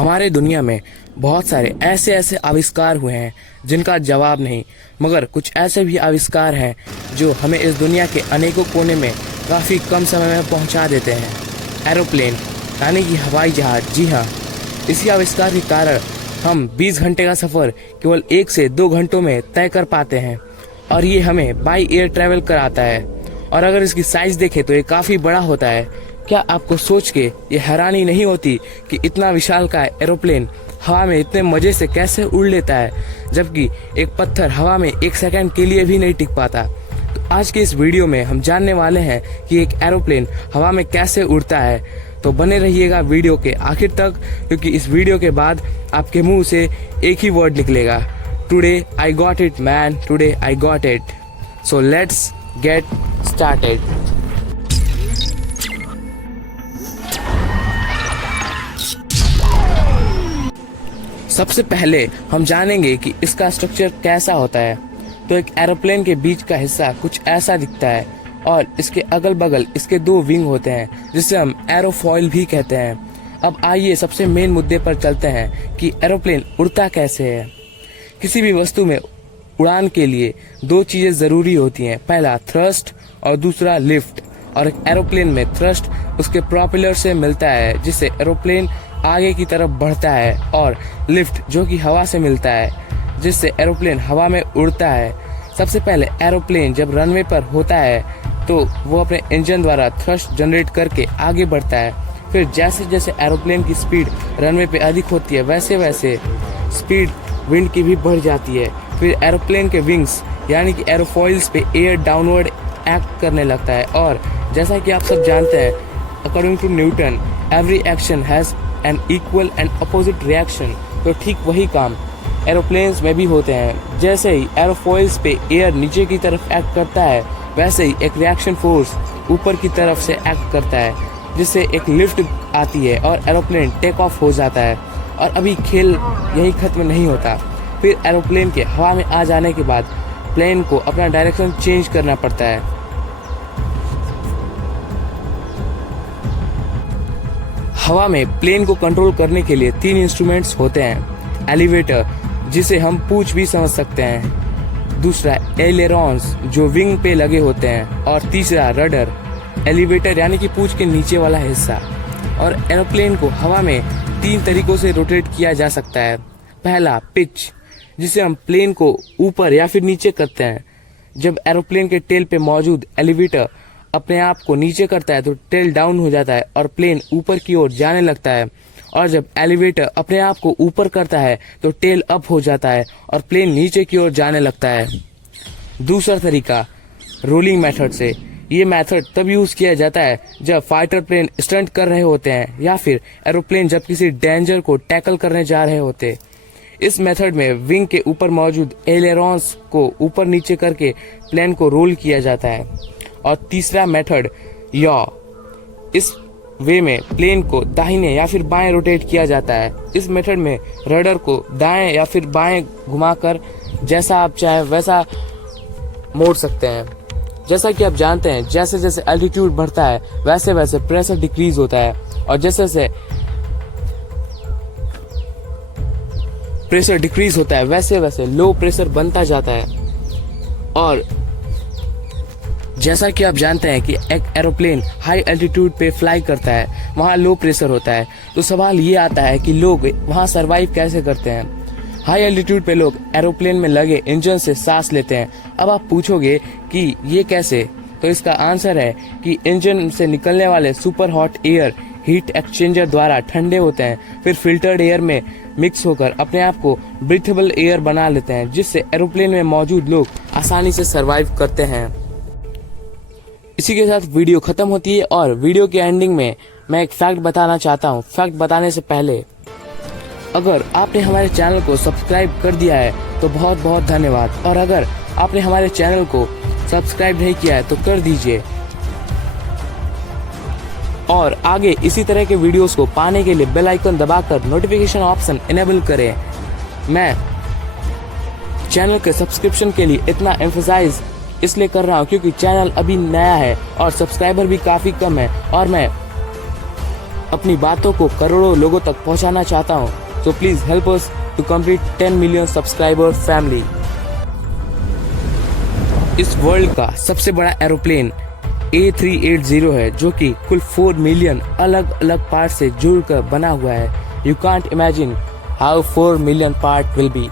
हमारे दुनिया में बहुत सारे ऐसे ऐसे आविष्कार हुए हैं जिनका जवाब नहीं, मगर कुछ ऐसे भी आविष्कार हैं जो हमें इस दुनिया के अनेकों कोने में काफ़ी कम समय में पहुंचा देते हैं। एरोप्लेन यानी कि हवाई जहाज। जी हाँ, इसी आविष्कार के कारण हम 20 घंटे का सफ़र केवल 1 से 2 घंटों में तय कर पाते हैं और ये हमें बाई एयर ट्रैवल कराता है। और अगर इसकी साइज़ देखें तो ये काफ़ी बड़ा होता है। क्या आपको सोच के ये हैरानी नहीं होती कि इतना विशाल का एरोप्लेन हवा में इतने मज़े से कैसे उड़ लेता है, जबकि एक पत्थर हवा में 1 सेकंड के लिए भी नहीं टिक पाता। तो आज के इस वीडियो में हम जानने वाले हैं कि एक एरोप्लेन हवा में कैसे उड़ता है। तो बने रहिएगा वीडियो के आखिर तक, क्योंकि इस वीडियो के बाद आपके मुंह से एक ही वर्ड निकलेगा, today I got it man, today I got it. So let's get started. सबसे पहले हम जानेंगे कि इसका स्ट्रक्चर कैसा होता है। तो एक एरोप्लेन के बीच का हिस्सा कुछ ऐसा दिखता है और इसके अगल बगल इसके 2 विंग होते हैं जिसे हम एरोफॉइल भी कहते हैं। अब आइए सबसे मेन मुद्दे पर चलते हैं कि एरोप्लेन उड़ता कैसे है। किसी भी वस्तु में उड़ान के लिए 2 चीजें जरूरी होती हैं, पहला थ्रस्ट और दूसरा लिफ्ट। और एक एरोप्लेन में थ्रस्ट उसके प्रोपेलर से मिलता है जिससे एरोप्लेन आगे की तरफ बढ़ता है, और लिफ्ट जो कि हवा से मिलता है जिससे एरोप्लेन हवा में उड़ता है। सबसे पहले एरोप्लेन जब रनवे पर होता है तो वो अपने इंजन द्वारा थ्रस्ट जनरेट करके आगे बढ़ता है। फिर जैसे जैसे एरोप्लेन की स्पीड रनवे पे अधिक होती है वैसे वैसे स्पीड विंड की भी बढ़ जाती है। फिर एरोप्लेन के विंग्स यानी कि एरोफॉइल्स पे एयर डाउनवर्ड एक्ट करने लगता है। और जैसा कि आप सब जानते हैं, according to Newton every action has an equal and opposite reaction. तो ठीक वही काम एरोप्लेन्स में भी होते हैं। जैसे ही एरोफॉइल्स पे एयर नीचे की तरफ एक्ट करता है वैसे ही एक रिएक्शन फोर्स ऊपर की तरफ से एक्ट करता है जिससे एक लिफ्ट आती है और एरोप्लेन टेक ऑफ हो जाता है। और अभी खेल यही खत्म नहीं होता। फिर एरोप्लेन के हवा में आ जाने के बाद प्लेन को अपना डायरेक्शन चेंज करना पड़ता है। हवा में प्लेन को कंट्रोल करने के लिए 3 इंस्ट्रूमेंट्स होते हैं। एलिवेटर जिसे हम पूंछ भी समझ सकते हैं, दूसरा एलेरॉन्स जो विंग पे लगे होते हैं, और तीसरा रडर। एलिवेटर यानी कि पूंछ के नीचे वाला हिस्सा। और एरोप्लेन को हवा में 3 तरीकों से रोटेट किया जा सकता है। पहला पिच, जिसे हम प्लेन को ऊपर या फिर नीचे करते हैं। जब एरोप्लेन के टेल पे मौजूद एलिवेटर अपने आप को नीचे करता है तो टेल डाउन हो जाता है और प्लेन ऊपर की ओर जाने लगता है। और जब एलिवेटर अपने आप को ऊपर करता है तो टेल अप हो जाता है और प्लेन नीचे की ओर जाने लगता है। दूसरा तरीका रोलिंग मेथड से। ये मेथड तब यूज किया जाता है जब फाइटर प्लेन स्टंट कर रहे होते हैं या फिर एरोप्लेन जब किसी डेंजर को टैकल करने जा रहे होते। इस मेथड में विंग के ऊपर मौजूद एलेरॉन्स को ऊपर नीचे करके प्लेन को रोल किया जाता है। और तीसरा मेथड यॉ, इस वे में प्लेन को दाहिने या फिर बाएं रोटेट किया जाता है। इस मेथड में रडर को दाएं या फिर बाएं घुमाकर जैसा आप चाहे वैसा मोड़ सकते हैं। जैसा कि आप जानते हैं, जैसे जैसे एल्टीट्यूड बढ़ता है वैसे वैसे प्रेशर डिक्रीज होता है, और जैसे जैसे प्रेशर डिक्रीज होता है वैसे वैसे लो प्रेशर बनता जाता है। और जैसा कि आप जानते हैं कि एक एरोप्लेन हाई एल्टीट्यूड पे फ्लाई करता है, वहाँ लो प्रेशर होता है। तो सवाल ये आता है कि लोग वहाँ सरवाइव कैसे करते हैं। हाई एल्टीट्यूड पे लोग एरोप्लेन में लगे इंजन से सांस लेते हैं। अब आप पूछोगे कि ये कैसे, तो इसका आंसर है कि इंजन से निकलने वाले super hot air heat exchanger द्वारा ठंडे होते हैं, फिर फिल्टर्ड एयर में मिक्स होकर अपने आप को ब्रीथेबल एयर बना लेते हैं, जिससे एरोप्लेन में मौजूद लोग आसानी से सरवाइव करते हैं। इसी के साथ वीडियो खत्म होती है और वीडियो के एंडिंग में मैं एक फैक्ट बताना चाहता हूँ। फैक्ट बताने से पहले अगर आपने हमारे चैनल को सब्सक्राइब कर दिया है तो बहुत बहुत धन्यवाद, और अगर आपने हमारे चैनल को सब्सक्राइब नहीं किया है तो कर दीजिए। और आगे इसी तरह के वीडियोस को पाने के लिए बेल आइकन दबाकर नोटिफिकेशन ऑप्शन इनेबल करें। मैं चैनल के सब्सक्रिप्शन के लिए इतना एम्फसाइज इसलिए कर रहा हूँ क्योंकि चैनल अभी नया है और सब्सक्राइबर भी काफ़ी कम है, और मैं अपनी बातों को करोड़ों लोगों तक पहुंचाना चाहता हूं। So please help us to complete 10 million subscriber family. इस वर्ल्ड का सबसे बड़ा एरोप्लेन A380 है, जो कि कुल 4 मिलियन अलग अलग पार्ट से जुड़कर बना हुआ है। You can't imagine how 4 million part will be.